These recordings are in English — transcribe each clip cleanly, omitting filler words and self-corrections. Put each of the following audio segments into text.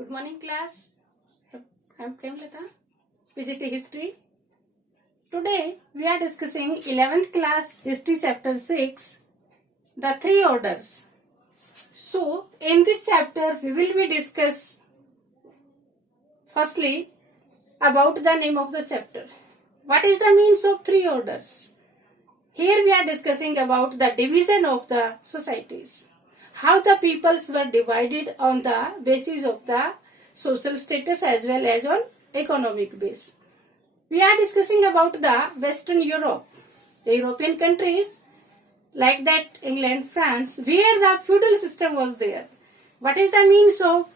Good morning, class. I am Premlata, PGT History. Today we are discussing 11th class History chapter 6, the three orders. So in this chapter we will be discuss firstly about the name of the chapter. What is the means of three orders? Here we are discussing about the division of the societies. How the peoples were divided on the basis of the social status as well as on economic base. We are discussing about the Western Europe, the European countries like that England, France, where the feudal system was there. What is the means of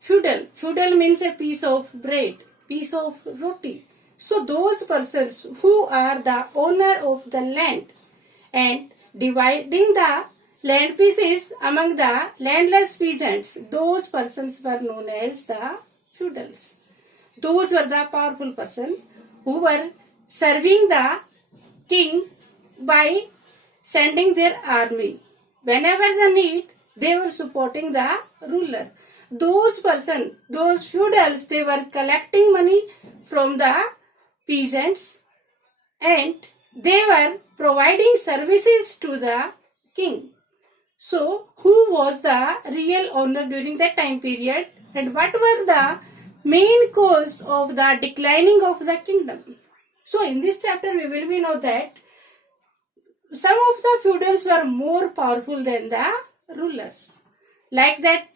feudal? Feudal means a piece of bread, piece of roti. So those persons who are the owner of the land and dividing the land pieces among the landless peasants, those persons were known as the feudals. Those were the powerful persons who were serving the king by sending their army. Whenever the need, they were supporting the ruler. Those persons, those feudals, they were collecting money from the peasants and they were providing services to the king. So, who was the real owner during that time period and what were the main cause of the declining of the kingdom? So, in this chapter we will know that some of the feudals were more powerful than the rulers. Like that,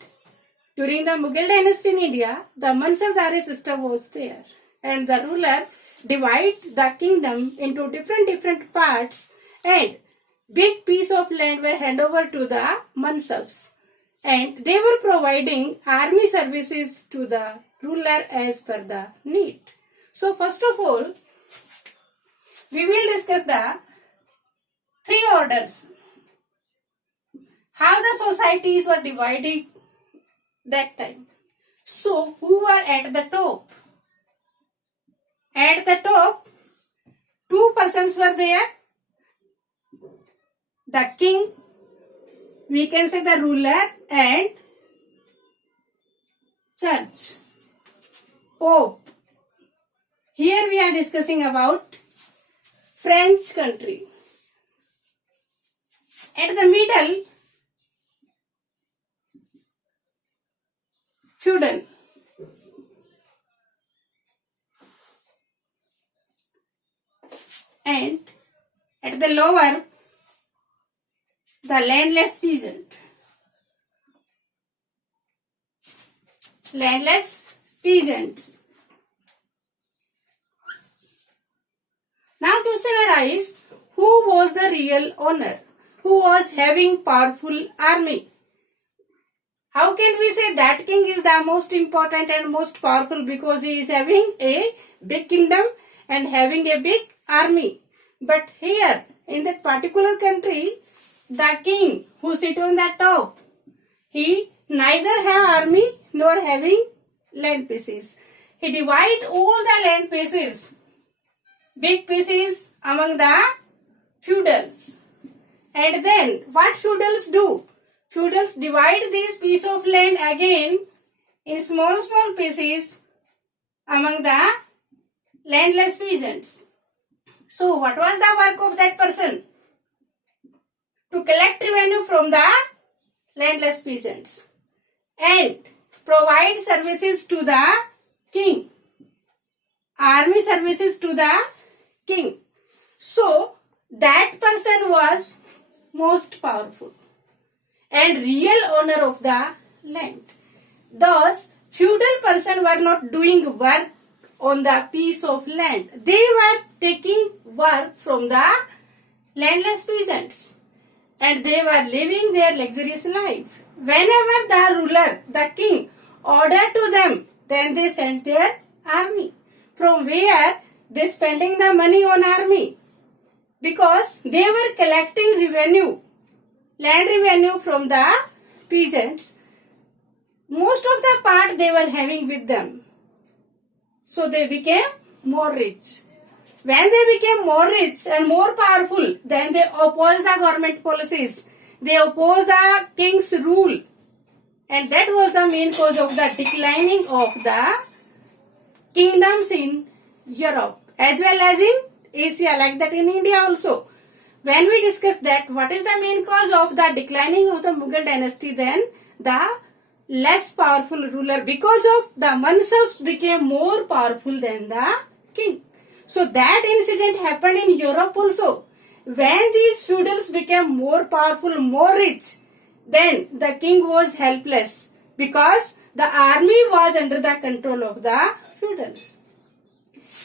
during the Mughal dynasty in India, the Mansardari system was there and the ruler divide the kingdom into different parts and big piece of land were handed over to the mansabs and they were providing army services to the ruler as per the need. So first of all, we will discuss the three orders. How the societies were divided that time. So who were at the top? At the top, two persons were there. The king, we can say the ruler, and church, pope. Here we are discussing about French country. At the middle, feudal. And at the lower, the landless peasant. Landless peasants. Now question arises, who was the real owner? Who was having powerful army? How can we say that king is the most important and most powerful because he is having a big kingdom and having a big army? But here in that particular country, the king who sit on the top, he neither have army nor having land pieces. He divide all the land pieces, big pieces among the feudals. And then what feudals do? Feudals divide this piece of land again in small pieces among the landless peasants. So what was the work of that person? To collect revenue from the landless peasants and provide services to the king, army services to the king. So that person was most powerful and real owner of the land. Thus, feudal person were not doing work on the piece of land. They were taking work from the landless peasants and they were living their luxurious life. Whenever the ruler, the king, ordered to them, then they sent their army. From where they spending the money on army? Because they were collecting revenue, land revenue from the peasants. Most of the part they were having with them. So they became more rich. When they became more rich and more powerful, then they opposed the government policies. They opposed the king's rule. And that was the main cause of the declining of the kingdoms in Europe as well as in Asia, like that in India also. When we discuss that, what is the main cause of the declining of the Mughal dynasty, then the less powerful ruler, because of the mansabs became more powerful than the king. So that incident happened in Europe also. When these feudals became more powerful, more rich, then the king was helpless because the army was under the control of the feudals.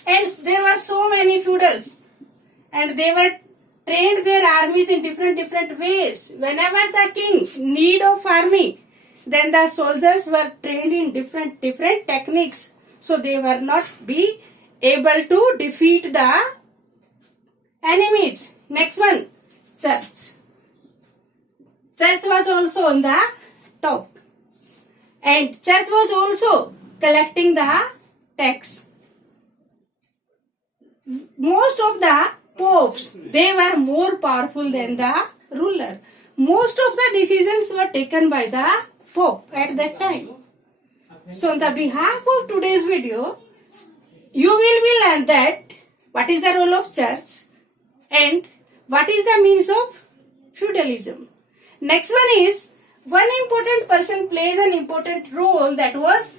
And there were so many feudals, and they were trained their armies in different ways. Whenever the king need of army, then the soldiers were trained in different techniques, so they were not be able to defeat the enemies. Next one, church. Church was also on the top, and church was also collecting the tax. Most of the popes, they were more powerful than the ruler. Most of the decisions were taken by the pope at that time. So on the behalf of today's video, you will be learn that what is the role of church and what is the means of feudalism. Next one is, one important person plays an important role, that was